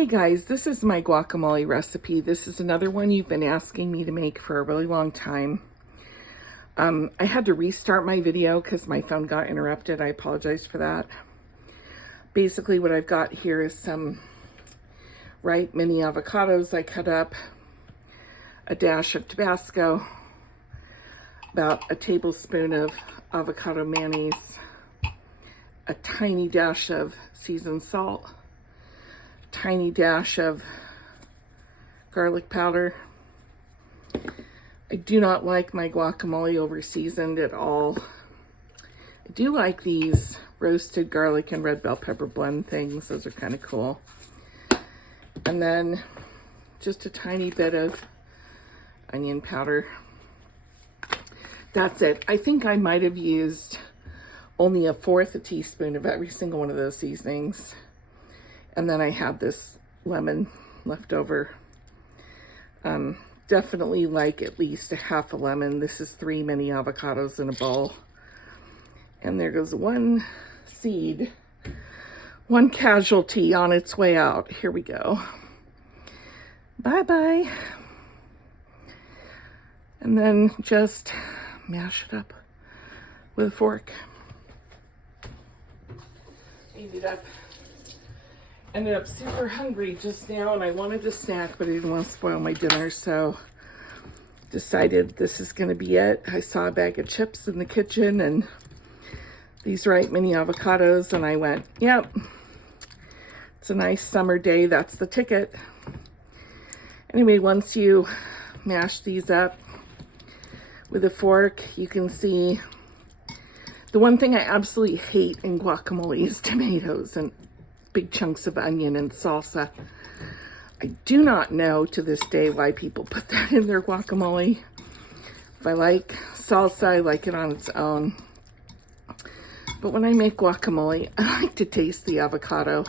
Hey guys, this is my guacamole recipe. This is another one you've been asking me to make for a really long time. I had to restart my video because my phone got interrupted. I apologize for that. Basically what I've got here is some ripe mini avocados I cut up, a dash of Tabasco, about a tablespoon of avocado mayonnaise, a tiny dash of seasoned salt, tiny dash of garlic powder. I do not like my guacamole over seasoned at all. I do like these roasted garlic and red bell pepper blend things. Those are kind of cool. And then just a tiny bit of onion powder. That's it. I think I might have used only 1/4 teaspoon of every single one of those seasonings. And then I have this lemon left over. Definitely like at least a half a lemon. This is 3 mini avocados in a bowl. And there goes one seed, one casualty on its way out. Here we go. Bye-bye. And then just mash it up with a fork. Ended up super hungry just now, and I wanted a snack, but I didn't want to spoil my dinner, so decided this is going to be it. I saw a bag of chips in the kitchen and these ripe mini avocados, and I went, yep, it's a nice summer day. That's the ticket. Anyway, once you mash these up with a fork, you can see the one thing I absolutely hate in guacamole is tomatoes and big chunks of onion and salsa. I do not know to this day why people put that in their guacamole. If I like salsa, I like it on its own. But when I make guacamole, I like to taste the avocado.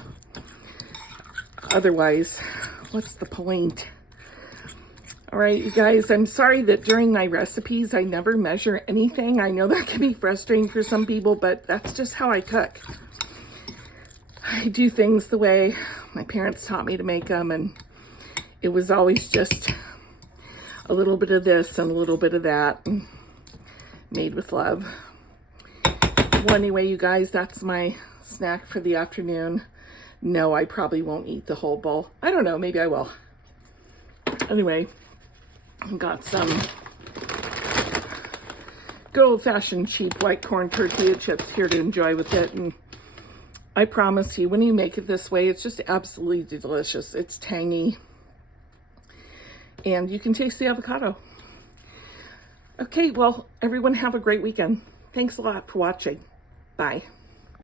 Otherwise, what's the point? All right, you guys, I'm sorry that during my recipes, I never measure anything. I know that can be frustrating for some people, but that's just how I cook. I do things the way my parents taught me to make them, and it was always just a little bit of this and a little bit of that, and made with love. Well, anyway, you guys, that's my snack for the afternoon. No, I probably won't eat the whole bowl. I don't know, maybe I will. Anyway, I've got some good old-fashioned cheap white corn tortilla chips here to enjoy with it, and I promise you, when you make it this way, it's just absolutely delicious. It's tangy, and you can taste the avocado. Okay, well, everyone have a great weekend. Thanks a lot for watching. Bye.